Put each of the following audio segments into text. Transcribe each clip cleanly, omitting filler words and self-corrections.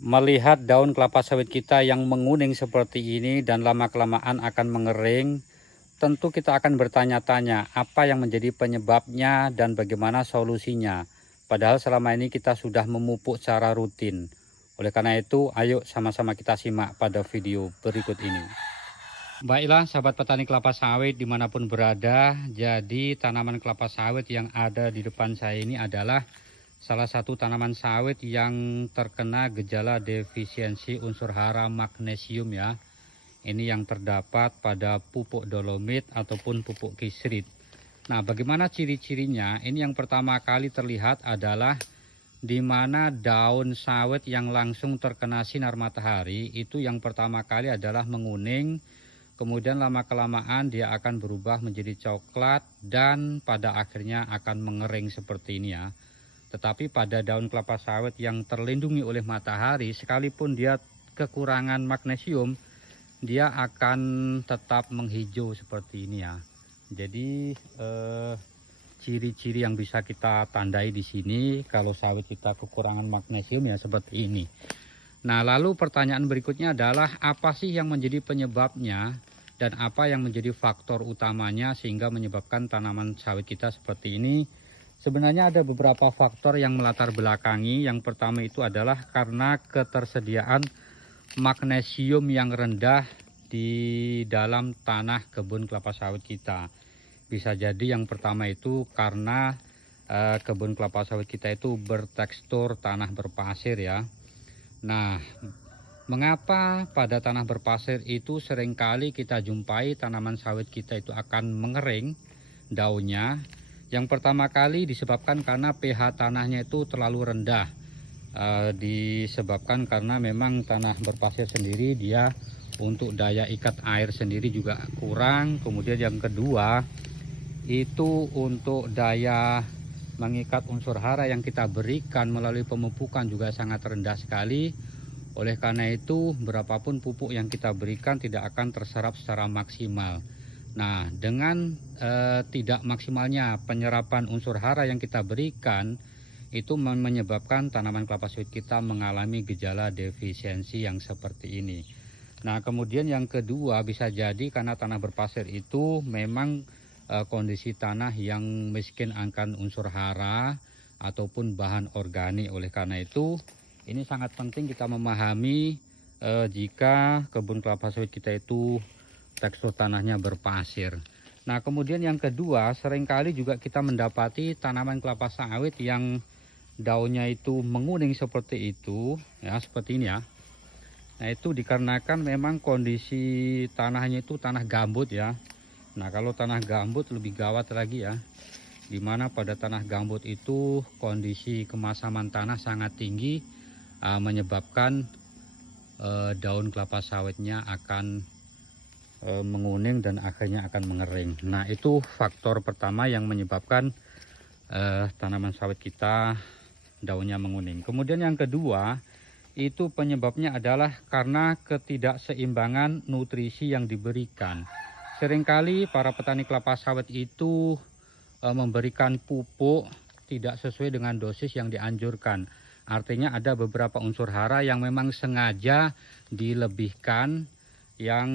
Melihat daun kelapa sawit kita yang menguning seperti ini dan lama-kelamaan akan mengering, tentu kita akan bertanya-tanya apa yang menjadi penyebabnya dan bagaimana solusinya. Padahal selama ini kita sudah memupuk secara rutin. Oleh karena itu, ayo sama-sama kita simak pada video berikut ini. Baiklah sahabat petani kelapa sawit dimanapun berada, jadi tanaman kelapa sawit yang ada di depan saya ini adalah salah satu tanaman sawit yang terkena gejala defisiensi unsur hara magnesium ya. Ini yang terdapat pada pupuk dolomit ataupun pupuk kisrit. Nah, bagaimana ciri-cirinya? Ini yang pertama kali terlihat adalah di mana daun sawit yang langsung terkena sinar matahari itu yang pertama kali adalah menguning. Kemudian lama-kelamaan dia akan berubah menjadi coklat dan pada akhirnya akan mengering seperti ini ya. Tetapi pada daun kelapa sawit yang terlindungi oleh matahari, sekalipun dia kekurangan magnesium, dia akan tetap menghijau seperti ini ya. Jadi ciri-ciri yang bisa kita tandai di sini kalau sawit kita kekurangan magnesium ya seperti ini. Nah, lalu pertanyaan berikutnya adalah apa sih yang menjadi penyebabnya dan apa yang menjadi faktor utamanya sehingga menyebabkan tanaman sawit kita seperti ini? Sebenarnya ada beberapa faktor yang melatar belakangi. Yang pertama itu adalah karena ketersediaan magnesium yang rendah di dalam tanah kebun kelapa sawit kita. Bisa jadi yang pertama itu karena kebun kelapa sawit kita itu bertekstur tanah berpasir ya. Nah, mengapa pada tanah berpasir itu seringkali kita jumpai tanaman sawit kita itu akan mengering daunnya? Yang pertama kali disebabkan karena pH tanahnya itu terlalu rendah. Disebabkan karena memang tanah berpasir sendiri dia untuk daya ikat air sendiri juga kurang. Kemudian yang kedua itu untuk daya mengikat unsur hara yang kita berikan melalui pemupukan juga sangat rendah sekali. Oleh karena itu berapapun pupuk yang kita berikan tidak akan terserap secara maksimal. Nah, dengan tidak maksimalnya penyerapan unsur hara yang kita berikan itu menyebabkan tanaman kelapa sawit kita mengalami gejala defisiensi yang seperti ini. Nah, kemudian yang kedua bisa jadi karena tanah berpasir itu memang kondisi tanah yang miskin akan unsur hara ataupun bahan organik. Oleh karena itu ini sangat penting kita memahami jika kebun kelapa sawit kita itu tekstur tanahnya berpasir. Nah, kemudian yang kedua seringkali juga kita mendapati tanaman kelapa sawit yang daunnya itu menguning seperti itu ya, seperti ini ya. Nah, itu dikarenakan memang kondisi tanahnya itu tanah gambut ya. Nah, kalau tanah gambut lebih gawat lagi ya, dimana pada tanah gambut itu kondisi kemasaman tanah sangat tinggi, menyebabkan daun kelapa sawitnya akan menguning dan akhirnya akan mengering. Nah, itu faktor pertama yang menyebabkan tanaman sawit kita daunnya menguning. Kemudian yang kedua itu penyebabnya adalah karena ketidakseimbangan nutrisi yang diberikan. Seringkali para petani kelapa sawit itu memberikan pupuk tidak sesuai dengan dosis yang dianjurkan. Artinya ada beberapa unsur hara yang memang sengaja dilebihkan, yang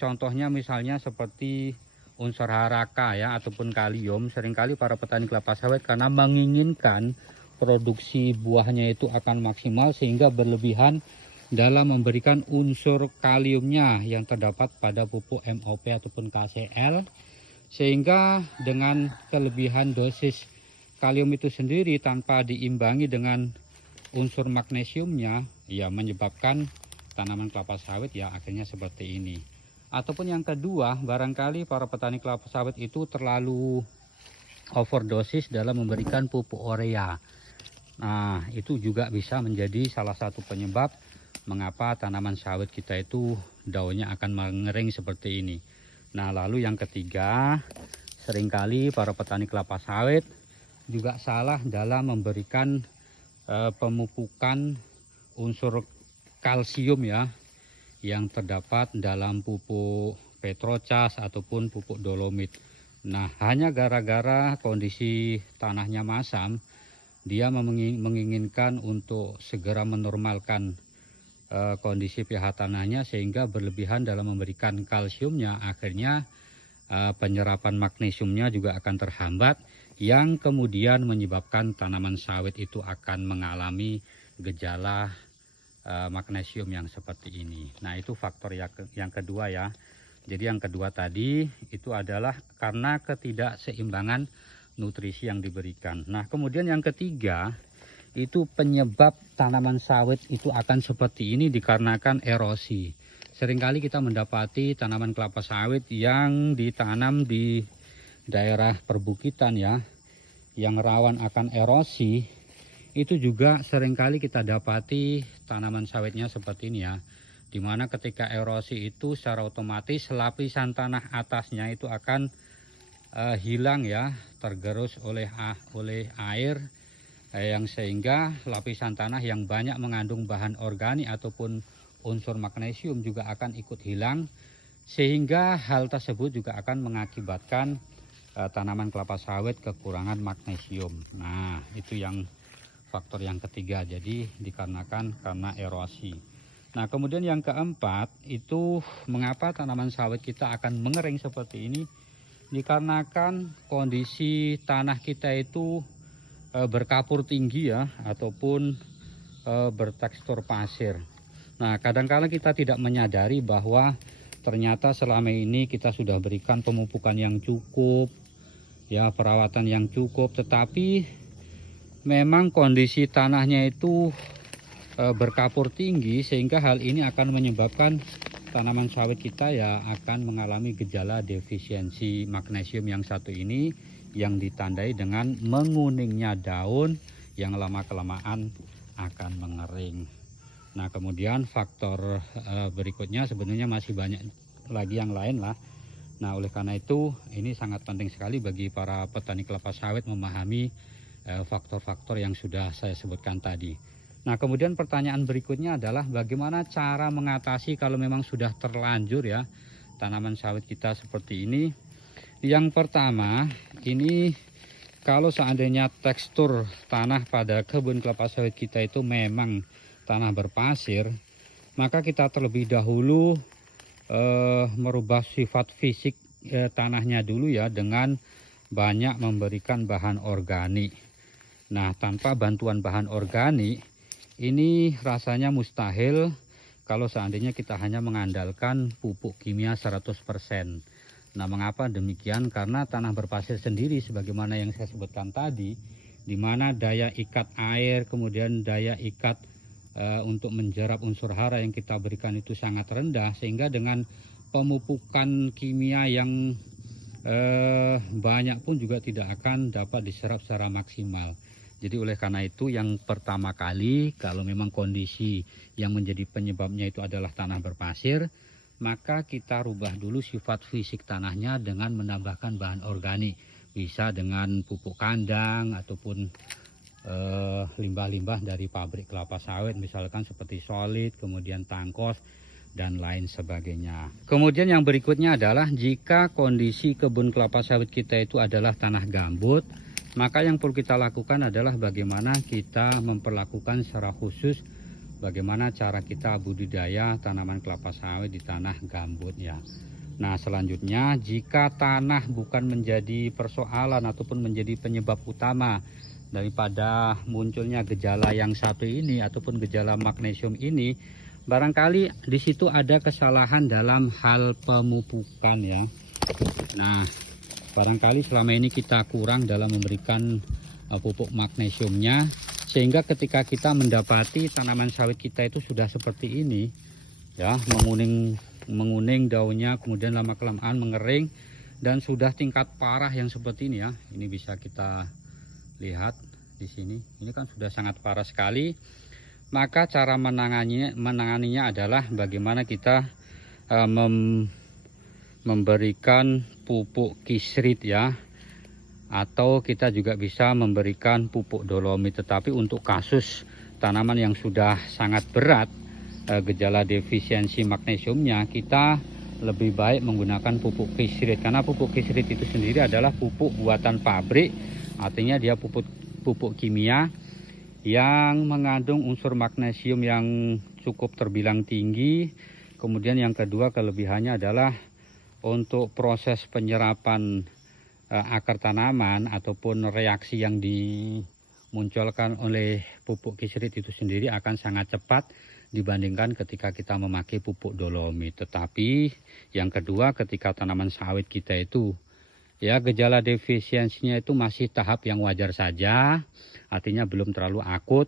contohnya misalnya seperti unsur hara K ya ataupun kalium. Seringkali para petani kelapa sawit karena menginginkan produksi buahnya itu akan maksimal sehingga berlebihan dalam memberikan unsur kaliumnya yang terdapat pada pupuk MOP ataupun KCL, sehingga dengan kelebihan dosis kalium itu sendiri tanpa diimbangi dengan unsur magnesiumnya ya menyebabkan tanaman kelapa sawit ya akhirnya seperti ini. Ataupun yang kedua, barangkali para petani kelapa sawit itu terlalu overdosis dalam memberikan pupuk urea. Nah, itu juga bisa menjadi salah satu penyebab mengapa tanaman sawit kita itu daunnya akan mengering seperti ini. Nah, lalu yang ketiga, seringkali para petani kelapa sawit juga salah dalam memberikan pemupukan unsur kalsium ya yang terdapat dalam pupuk petrocas ataupun pupuk dolomit. Nah, hanya gara-gara kondisi tanahnya masam, dia menginginkan untuk segera menormalkan kondisi pH tanahnya sehingga berlebihan dalam memberikan kalsiumnya, akhirnya penyerapan magnesiumnya juga akan terhambat, yang kemudian menyebabkan tanaman sawit itu akan mengalami gejala magnesium yang seperti ini. Nah, itu faktor yang kedua ya. Jadi yang kedua tadi itu adalah karena ketidakseimbangan nutrisi yang diberikan. Nah, kemudian yang ketiga itu penyebab tanaman sawit itu akan seperti ini dikarenakan erosi. Seringkali kita mendapati tanaman kelapa sawit yang ditanam di daerah perbukitan ya, yang rawan akan erosi, itu juga seringkali kita dapati tanaman sawitnya seperti ini ya. Dimana ketika erosi itu secara otomatis lapisan tanah atasnya itu akan hilang ya, tergerus oleh air, yang sehingga lapisan tanah yang banyak mengandung bahan organik ataupun unsur magnesium juga akan ikut hilang, sehingga hal tersebut juga akan mengakibatkan tanaman kelapa sawit kekurangan magnesium. Nah, itu yang faktor yang ketiga, jadi dikarenakan karena erosi. Nah, kemudian yang keempat itu mengapa tanaman sawit kita akan mengering seperti ini, dikarenakan kondisi tanah kita itu berkapur tinggi ya, ataupun bertekstur pasir. Nah, kadang-kala kita tidak menyadari bahwa ternyata selama ini kita sudah berikan pemupukan yang cukup ya, perawatan yang cukup, tetapi memang kondisi tanahnya itu berkapur tinggi, sehingga hal ini akan menyebabkan tanaman sawit kita ya akan mengalami gejala defisiensi magnesium yang satu ini, yang ditandai dengan menguningnya daun yang lama-kelamaan akan mengering. Nah, kemudian faktor berikutnya sebenarnya masih banyak lagi yang lain lah. Nah, oleh karena itu ini sangat penting sekali bagi para petani kelapa sawit memahami faktor-faktor yang sudah saya sebutkan tadi. Nah, kemudian pertanyaan berikutnya adalah bagaimana cara mengatasi kalau memang sudah terlanjur ya tanaman sawit kita seperti ini. Yang pertama, ini kalau seandainya tekstur tanah pada kebun kelapa sawit kita itu memang tanah berpasir, maka kita terlebih dahulu merubah sifat fisik tanahnya dulu ya, dengan banyak memberikan bahan organik. Nah, tanpa bantuan bahan organik ini rasanya mustahil kalau seandainya kita hanya mengandalkan pupuk kimia 100%. Nah, mengapa demikian? Karena tanah berpasir sendiri sebagaimana yang saya sebutkan tadi, di mana daya ikat air, kemudian daya ikat untuk menjerap unsur hara yang kita berikan itu sangat rendah, sehingga dengan pemupukan kimia yang banyak pun juga tidak akan dapat diserap secara maksimal. Jadi oleh karena itu yang pertama kali kalau memang kondisi yang menjadi penyebabnya itu adalah tanah berpasir, maka kita rubah dulu sifat fisik tanahnya dengan menambahkan bahan organik. Bisa dengan pupuk kandang ataupun limbah-limbah dari pabrik kelapa sawit, misalkan seperti solid, kemudian tangkos, dan lain sebagainya. Kemudian yang berikutnya adalah jika kondisi kebun kelapa sawit kita itu adalah tanah gambut, maka yang perlu kita lakukan adalah bagaimana kita memperlakukan secara khusus bagaimana cara kita budidaya tanaman kelapa sawit di tanah gambut ya. Nah, selanjutnya jika tanah bukan menjadi persoalan ataupun menjadi penyebab utama daripada munculnya gejala yang satu ini ataupun gejala magnesium ini, barangkali di situ ada kesalahan dalam hal pemupukan ya. Nah, barangkali selama ini kita kurang dalam memberikan pupuk magnesiumnya, sehingga ketika kita mendapati tanaman sawit kita itu sudah seperti ini ya, menguning daunnya, kemudian lama-kelamaan mengering dan sudah tingkat parah yang seperti ini ya. Ini bisa kita lihat di sini. Ini kan sudah sangat parah sekali. Maka cara menanganinya adalah bagaimana kita memberikan pupuk kisrit ya, atau kita juga bisa memberikan pupuk dolomit. Tetapi untuk kasus tanaman yang sudah sangat berat gejala defisiensi magnesiumnya, kita lebih baik menggunakan pupuk kisrit, karena pupuk kisrit itu sendiri adalah pupuk buatan pabrik, artinya dia pupuk kimia yang mengandung unsur magnesium yang cukup terbilang tinggi. Kemudian yang kedua kelebihannya adalah untuk proses penyerapan akar tanaman ataupun reaksi yang dimunculkan oleh pupuk kisrit itu sendiri akan sangat cepat dibandingkan ketika kita memakai pupuk dolomit. Tetapi yang kedua, ketika tanaman sawit kita itu ya gejala defisiensinya itu masih tahap yang wajar saja, artinya belum terlalu akut,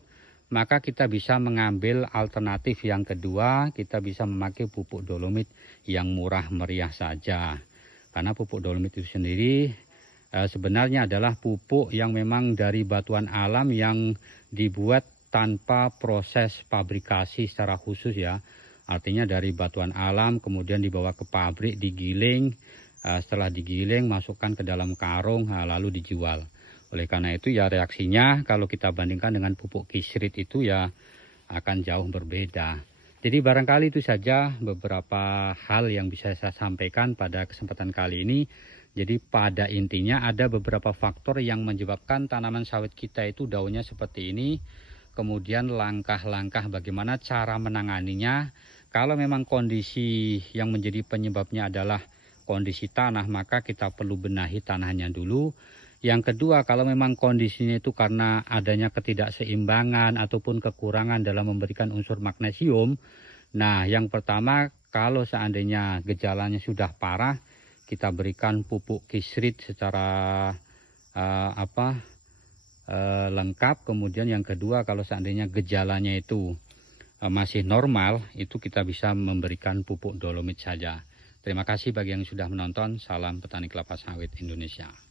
maka kita bisa mengambil alternatif yang kedua, kita bisa memakai pupuk dolomit yang murah meriah saja. Karena pupuk dolomit itu sendiri sebenarnya adalah pupuk yang memang dari batuan alam yang dibuat tanpa proses pabrikasi secara khusus ya. Artinya dari batuan alam kemudian dibawa ke pabrik, digiling. Setelah digiling masukkan ke dalam karung lalu dijual. Oleh karena itu ya reaksinya kalau kita bandingkan dengan pupuk kisrit itu ya akan jauh berbeda. Jadi barangkali itu saja beberapa hal yang bisa saya sampaikan pada kesempatan kali ini. Jadi pada intinya ada beberapa faktor yang menyebabkan tanaman sawit kita itu daunnya seperti ini. Kemudian langkah-langkah bagaimana cara menanganinya. Kalau memang kondisi yang menjadi penyebabnya adalah kondisi tanah, maka kita perlu benahi tanahnya dulu. Yang kedua, kalau memang kondisinya itu karena adanya ketidakseimbangan ataupun kekurangan dalam memberikan unsur magnesium. Nah, yang pertama, kalau seandainya gejalanya sudah parah, kita berikan pupuk kisrit secara lengkap. Kemudian yang kedua, kalau seandainya gejalanya itu masih normal, itu kita bisa memberikan pupuk dolomit saja. Terima kasih bagi yang sudah menonton. Salam petani kelapa sawit Indonesia.